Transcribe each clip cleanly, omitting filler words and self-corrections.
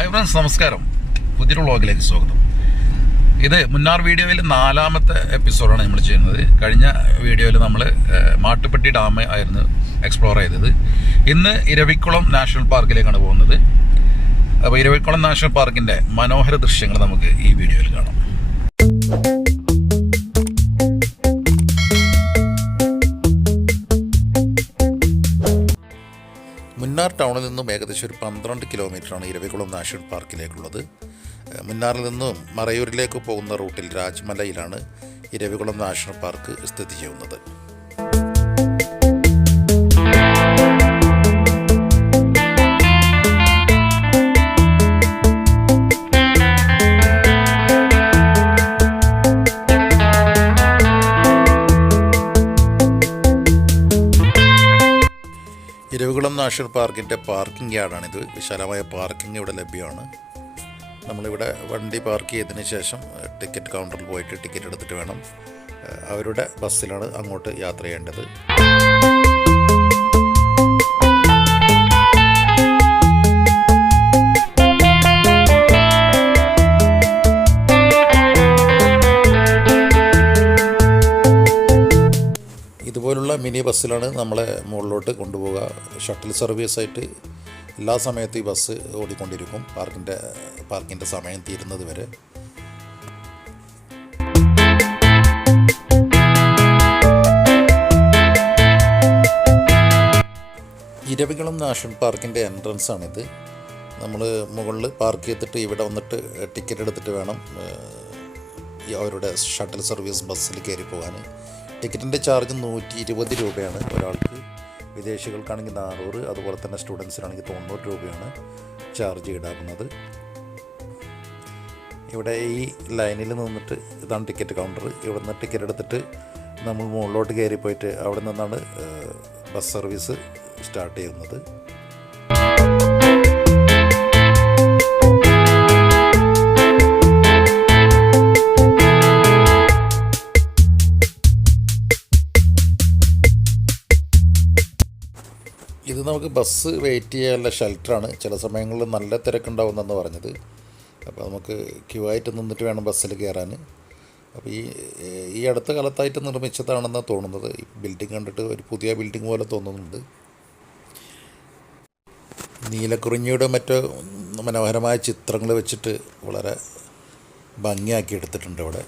Hi friends, നമസ്കാരം. പുതിയൊരു വ്ളോഗിലേക്ക് സ്വാഗതം. ഇത് മുന്നാർ വീഡിയോയിൽ 4ാമത്തെ എപ്പിസോഡാണ് നമ്മൾ ചെയ്യുന്നത്. കഴിഞ്ഞ വീഡിയോയിൽ നമ്മൾ മാട്ടുപ്പെട്ടി ഡാം ആയിരുന്നു എക്സ്പ്ലോർ ചെയ്തത്. ഇന്ന് ഇരവിക്കുളം നാഷണൽ പാർക്കിലേക്കാണ് പോകുന്നത്. അപ്പോൾ ഇരവിക്കുളം നാഷണൽ പാർക്കിൻ്റെ മനോഹര ദൃശ്യങ്ങൾ നമുക്ക് ഈ വീഡിയോയിൽ കാണാം. മുന്നാർ ടൗണിൽ നിന്നും ഏകദേശം ഒരു 12 കിലോമീറ്ററാണ് ഇരവികുളം നാഷണൽ പാർക്കിലേക്കുള്ളത്. മുന്നാറിൽ നിന്നും മറയൂരിലേക്ക് പോകുന്ന റൂട്ടിൽ രാജ്മലയിലാണ് ഇരവികുളം നാഷണൽ പാർക്ക് സ്ഥിതി ചെയ്യുന്നത്. ഇരവികുളം നാഷണൽ പാർക്കിൻ്റെ പാർക്കിംഗ് യാർഡാണിത്. വിശാലമായ പാർക്കിംഗ് ഇവിടെ ലഭ്യമാണ്. നമ്മളിവിടെ വണ്ടി പാർക്ക് ചെയ്തതിന് ശേഷം ടിക്കറ്റ് കൗണ്ടറിൽ പോയിട്ട് ടിക്കറ്റ് എടുത്തിട്ട് വേണം, അവരുടെ ബസ്സിലാണ് അങ്ങോട്ട് യാത്ര ചെയ്യേണ്ടത്. ഇതുപോലുള്ള മിനി ബസ്സിലാണ് നമ്മളെ മുകളിലോട്ട് കൊണ്ടുപോവുക. ഷട്ടിൽ സർവീസായിട്ട് എല്ലാ സമയത്തും ഈ ബസ് ഓടിക്കൊണ്ടിരിക്കും, പാർക്കിൻ്റെ സമയം തീരുന്നത് വരെ. ഇരവികുളം നാഷണൽ പാർക്കിൻ്റെ എൻട്രൻസ് ആണിത്. നമ്മൾ മുകളിൽ പാർക്ക് ചെയ്തിട്ട് ഇവിടെ വന്നിട്ട് ടിക്കറ്റ് എടുത്തിട്ട് വേണം അവരുടെ ഷട്ടിൽ സർവീസ് ബസ്സിൽ കയറി പോകാൻ. ടിക്കറ്റിൻ്റെ ചാർജ് 120 രൂപയാണ് ഒരാൾക്ക്. വിദേശികൾക്കാണെങ്കിൽ 400, അതുപോലെ തന്നെ സ്റ്റുഡൻസിനാണെങ്കിൽ 90 രൂപയാണ് ചാർജ് ഈടാക്കുന്നത്. ഇവിടെ ഈ ലൈനിൽ നിന്നിട്ട് ഇതാണ് ടിക്കറ്റ് കൗണ്ടർ. ഇവിടെ നിന്ന് ടിക്കറ്റ് എടുത്തിട്ട് നമ്മൾ മുകളിലോട്ട് കയറി പോയിട്ട് അവിടെ നിന്നാണ് ബസ് സർവീസ് സ്റ്റാർട്ട് ചെയ്യുന്നത്. ഇത് നമുക്ക് ബസ് വെയിറ്റ് ചെയ്യാനുള്ള ഷെൽട്ടറാണ്. ചില സമയങ്ങളിൽ നല്ല തിരക്കുണ്ടാവുമെന്നാണ് പറഞ്ഞത്. അപ്പോൾ നമുക്ക് ക്യൂ ആയിട്ട് നിന്നിട്ട് വേണം ബസ്സിൽ കയറാൻ. അപ്പോൾ ഈ അടുത്ത കാലത്തായിട്ട് നിർമ്മിച്ചതാണെന്നാണ് തോന്നുന്നത്. ഈ ബിൽഡിംഗ് കണ്ടിട്ട് ഒരു പുതിയ ബിൽഡിംഗ് പോലെ തോന്നുന്നുണ്ട്. നീലക്കുറിഞ്ഞിയുടെ മറ്റു മനോഹരമായ ചിത്രങ്ങൾ വെച്ചിട്ട് വളരെ ഭംഗിയാക്കി എടുത്തിട്ടുണ്ട് അവിടെ.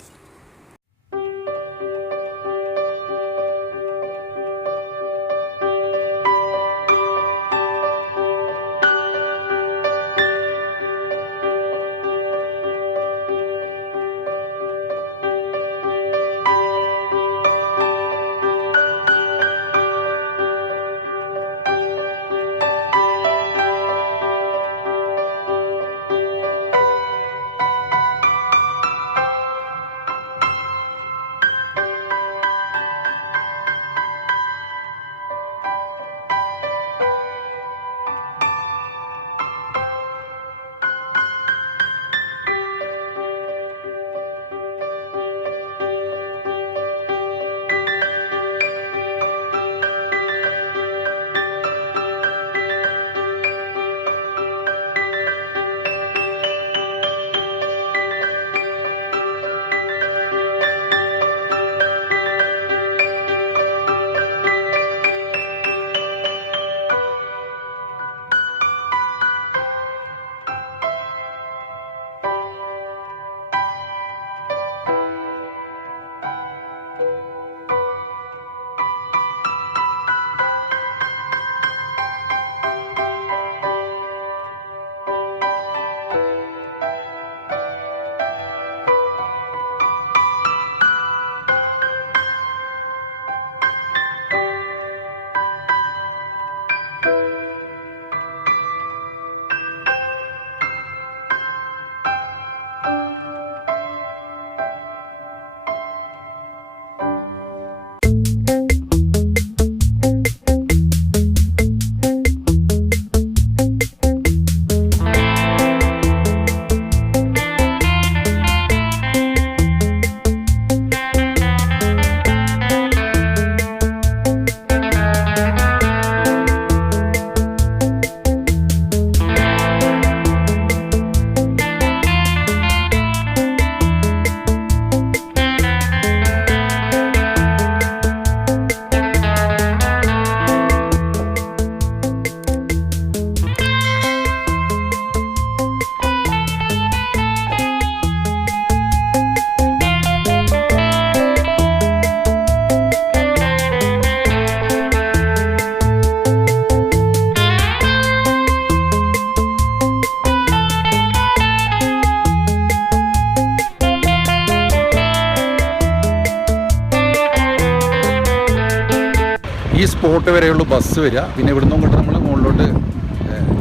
സ്പോട്ട് വരെയുള്ള ബസ് വരിക. പിന്നെ ഇവിടുന്ന് കൊണ്ട് നമ്മൾ മുകളിലോട്ട്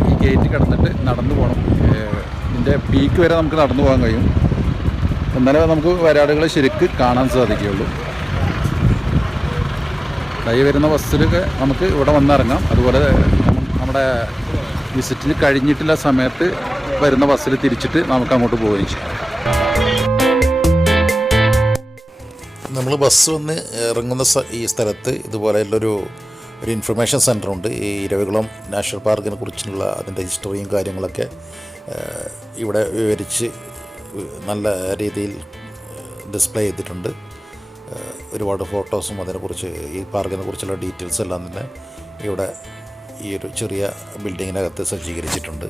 ഈ ഗേറ്റ് കടന്നിട്ട് നടന്നു പോകണം. ഇതിൻ്റെ പീക്ക് വരെ നമുക്ക് നടന്നു പോകാൻ കഴിയും. എന്നാലേ നമുക്ക് വരാടുകളെ ശരിക്ക് കാണാൻ സാധിക്കുകയുള്ളൂ. കൈ വരുന്ന ബസ്സിലൊക്കെ നമുക്ക് ഇവിടെ വന്നിറങ്ങാം. അതുപോലെ നമ്മുടെ വിസിറ്റിന് കഴിഞ്ഞിട്ടുള്ള സമയത്ത് വരുന്ന ബസ്സിൽ തിരിച്ചിട്ട് നമുക്ക് അങ്ങോട്ട് പോവുകയും ചെയ്യാം. നമ്മൾ ബസ് വന്ന് ഇറങ്ങുന്ന ഈ സ്ഥലത്ത് ഇതുപോലെയുള്ളൊരു ഇൻഫർമേഷൻ സെൻ്ററുണ്ട്. ഈ ഇരവികുളം നാഷണൽ പാർക്കിനെ കുറിച്ചുള്ള അതിൻ്റെ ഹിസ്റ്ററിയും കാര്യങ്ങളൊക്കെ ഇവിടെ വിവരിച്ച് നല്ല രീതിയിൽ ഡിസ്പ്ലേ ചെയ്തിട്ടുണ്ട്. ഒരുപാട് ഫോട്ടോസും അതിനെക്കുറിച്ച് ഈ പാർക്കിനെ കുറിച്ചുള്ള ഡീറ്റെയിൽസ് എല്ലാം തന്നെ ഇവിടെ ഈ ഒരു ചെറിയ ബിൽഡിങ്ങിനകത്ത് സജ്ജീകരിച്ചിട്ടുണ്ട്.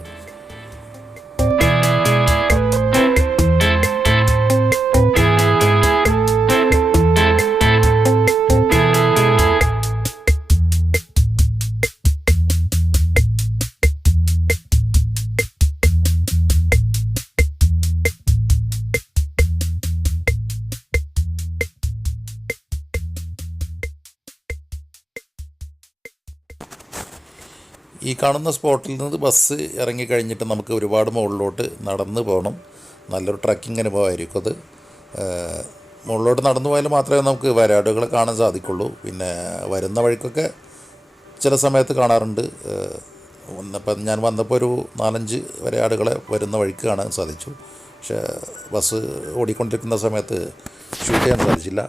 ഈ കാണുന്ന സ്പോട്ടിൽ നിന്ന് ബസ് ഇറങ്ങിക്കഴിഞ്ഞിട്ട് നമുക്ക് ഒരുപാട് മുകളിലോട്ട് നടന്ന് പോകണം. നല്ലൊരു ട്രക്കിംഗ് അനുഭവമായിരിക്കും അത്. മുകളിലോട്ട് നടന്നു പോയാൽ മാത്രമേ നമുക്ക് വരാടുകളെ കാണാൻ സാധിക്കുള്ളൂ. പിന്നെ വരുന്ന വഴിക്കൊക്കെ ചില സമയത്ത് കാണാറുണ്ട്. ഇപ്പം ഞാൻ വന്നപ്പോൾ ഒരു 4-5 വരാടുകളെ വരുന്ന വഴിക്ക് കാണാൻ സാധിച്ചു. പക്ഷേ ബസ് ഓടിക്കൊണ്ടിരിക്കുന്ന സമയത്ത് ഷൂട്ട് ചെയ്യാൻ സാധിച്ചില്ല.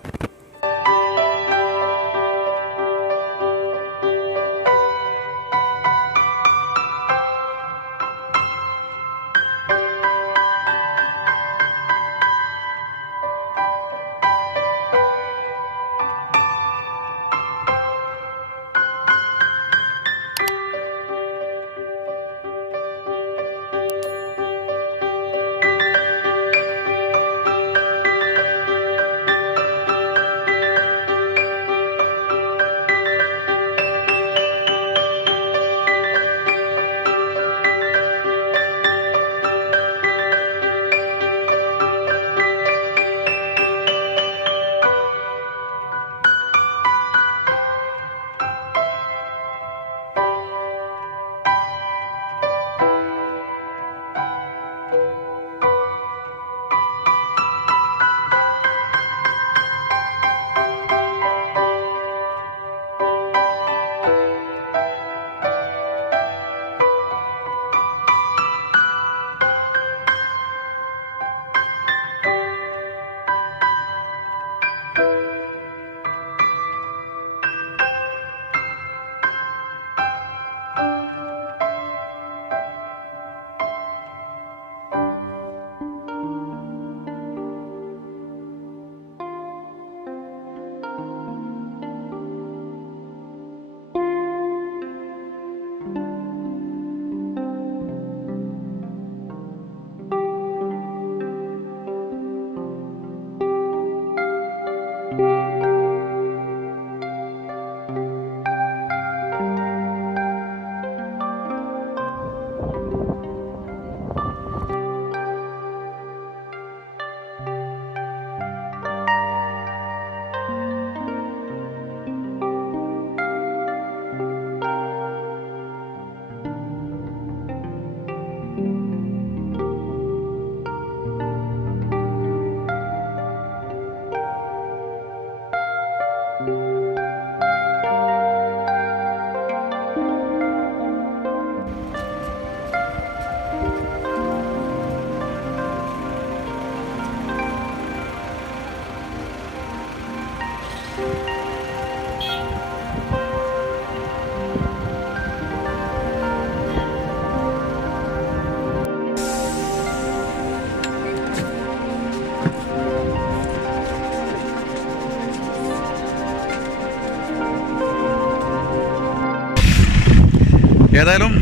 ഏതായാലും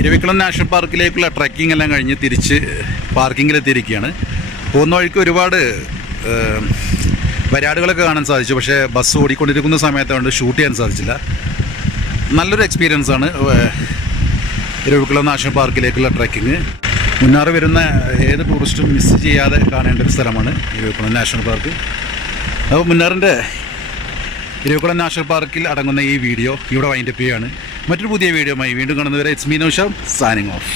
ഇരവിക്കുളം നാഷണൽ പാർക്കിലേക്കുള്ള ട്രക്കിംഗ് എല്ലാം കഴിഞ്ഞ് തിരിച്ച് പാർക്കിങ്ങിലെത്തിയിരിക്കുകയാണ്. പോകുന്ന വഴിക്ക് ഒരുപാട് വരാടുകളൊക്കെ കാണാൻ സാധിച്ചു. പക്ഷേ ബസ് ഓടിക്കൊണ്ടിരിക്കുന്ന സമയത്തുകൊണ്ട് ഷൂട്ട് ചെയ്യാൻ സാധിച്ചില്ല. നല്ലൊരു എക്സ്പീരിയൻസ് ആണ് ഇരവിക്കുളം നാഷണൽ പാർക്കിലേക്കുള്ള ട്രക്കിങ്. മുന്നാർ വരുന്ന ഏത് ടൂറിസ്റ്റും മിസ് ചെയ്യാതെ കാണേണ്ട ഒരു സ്ഥലമാണ് ഇരവിക്കുളം നാഷണൽ പാർക്ക്. അപ്പോൾ മുന്നാറിൻ്റെ ഇരവികുളം നാഷണൽ പാർക്കിൽ അടങ്ങുന്ന ഈ വീഡിയോ ഇവിടെ വൈൻഡപ്പ് ചെയ്യുകയാണ്. മറ്റൊരു പുതിയ വീഡിയോയുമായി വീണ്ടും കാണുന്നവരെ it's me Naushad signing off.